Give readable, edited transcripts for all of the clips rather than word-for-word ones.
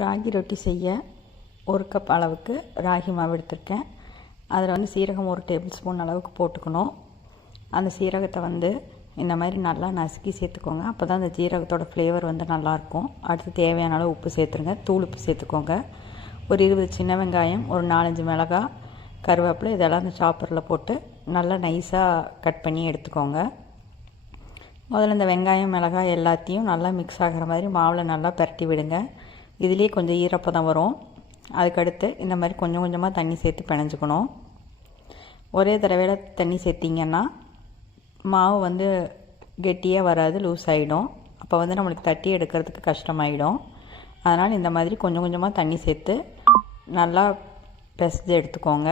ராகி ரொட்டி செய்ய 1 கப் அளவுக்கு ராகி மாவு எடுத்திருக்கேன். அதில் வந்து சீரகம் 1 டேபிள் ஸ்பூன் அளவுக்கு போட்டுக்கணும். அந்த சீரகத்தை இந்த மாதிரி நல்லா நசுக்கி சேர்த்துக்கோங்க. அப்போ தான் அந்த சீரகத்தோட ஃப்ளேவர் நல்லாயிருக்கும். அடுத்து தேவையான அளவு உப்பு சேர்த்துருங்க. தூள் உப்பு சேர்த்துக்கோங்க. ஒரு 20 சின்ன வெங்காயம், ஒரு 4-5 மிளகாய், கருவேப்பிலை இதெல்லாம் அந்த சாப்பரில் போட்டு நல்லா நைஸாக கட் பண்ணி எடுத்துக்கோங்க. முதல்ல இந்த வெங்காயம் மிளகாய் எல்லாத்தையும் நல்லா மிக்ஸ் ஆகிற மாதிரி மாவில் நல்லா பரட்டி விடுங்க. இதுலேயே கொஞ்சம் ஈரப்பதம் வரும். அதுக்கடுத்து இந்த மாதிரி கொஞ்சம் கொஞ்சமாக தண்ணி சேர்த்து பிணைஞ்சிக்கணும். ஒரே தடவையில் தண்ணி சேர்த்திங்கன்னா மாவு கெட்டியாக வராது, லூஸ் ஆகிடும். அப்போ நம்மளுக்கு தட்டி எடுக்கிறதுக்கு கஷ்டமாயிடும். அதனால் இந்த மாதிரி கொஞ்சம் கொஞ்சமாக தண்ணி சேர்த்து நல்லா பிசைஞ்சு எடுத்துக்கோங்க.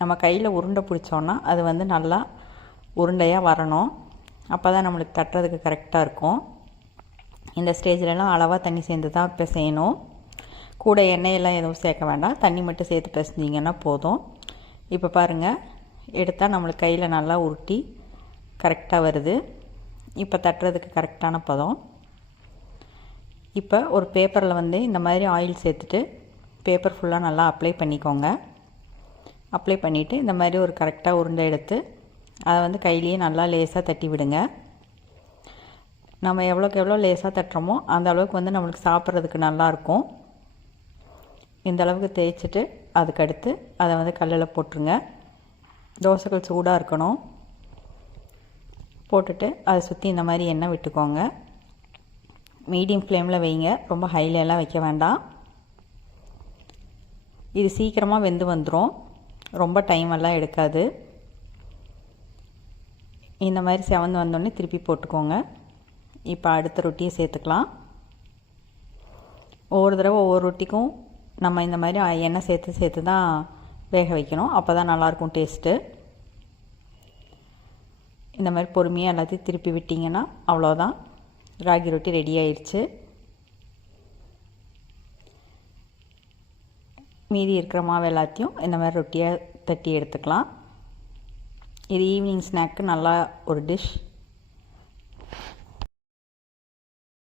நம்ம கையில் உருண்டை பிடிச்சோன்னா அது நல்லா உருண்டையாக வரணும். அப்போ தான் நம்மளுக்கு தட்டுறதுக்கு கரெக்டாக இருக்கும். இந்த ஸ்டேஜிலலாம் அளவாக தண்ணி சேர்ந்து தான் பிசையணும். கூட எண்ணெயெல்லாம் எதுவும் சேர்க்க வேண்டாம். தண்ணி மட்டும் சேர்த்து பிசைஞ்சிங்கன்னா போதும். இப்போ பாருங்கள், எடுத்தால் நம்மளுக்கு கையில் நல்லா உருட்டி கரெக்டாக வருது. இப்போ தட்டுறதுக்கு கரெக்டான பதம். இப்போ ஒரு பேப்பரில் இந்த மாதிரி ஆயில் சேர்த்துட்டு பேப்பர் ஃபுல்லாக நல்லா அப்ளை பண்ணிக்கோங்க. அப்ளை பண்ணிவிட்டு இந்த மாதிரி ஒரு கரெக்டாக உருண்டை எடுத்து அதை கையிலேயே நல்லா லேசாக தட்டி விடுங்க. நம்ம எவ்வளோக்கு எவ்வளோ லேசாக தட்டுறோமோ அந்த அளவுக்கு நம்மளுக்கு சாப்பிட்றதுக்கு நல்லாயிருக்கும். இந்த அளவுக்கு தேய்ச்சிட்டு அதுக்கடுத்து அதை கல்லில் போட்டுருங்க. தோசைகள் சூடாக இருக்கணும். போட்டுட்டு அதை சுற்றி இந்த மாதிரி எண்ணெய் விட்டுக்கோங்க. மீடியம் ஃப்ளேமில் வைங்க, ரொம்ப ஹைலெல்லாம் வைக்க வேண்டாம். இது சீக்கிரமாக வெந்து வந்துடும், ரொம்ப டைம் எல்லாம் எடுக்காது. இந்த மாதிரி செவந்து வந்தோடனே திருப்பி போட்டுக்கோங்க. இப்போ அடுத்த ரொட்டியை சேர்த்துக்கலாம். ஒவ்வொரு தடவை ஒவ்வொரு ரொட்டிக்கும் நம்ம இந்த மாதிரி எண்ணெய் சேர்த்து தான் வேக வைக்கணும். அப்போ தான் நல்லாயிருக்கும் டேஸ்ட்டு. இந்த மாதிரி பொறுமையாக எல்லாத்தையும் திருப்பி விட்டிங்கன்னா அவ்வளோதான், ராகி ரொட்டி ரெடி ஆயிடுச்சு. மீதி இருக்கிற மாவு எல்லாத்தையும் இந்த மாதிரி ரொட்டியாக தட்டி எடுத்துக்கலாம். இது ஈவினிங் ஸ்நாக்கு நல்லா ஒரு டிஷ்.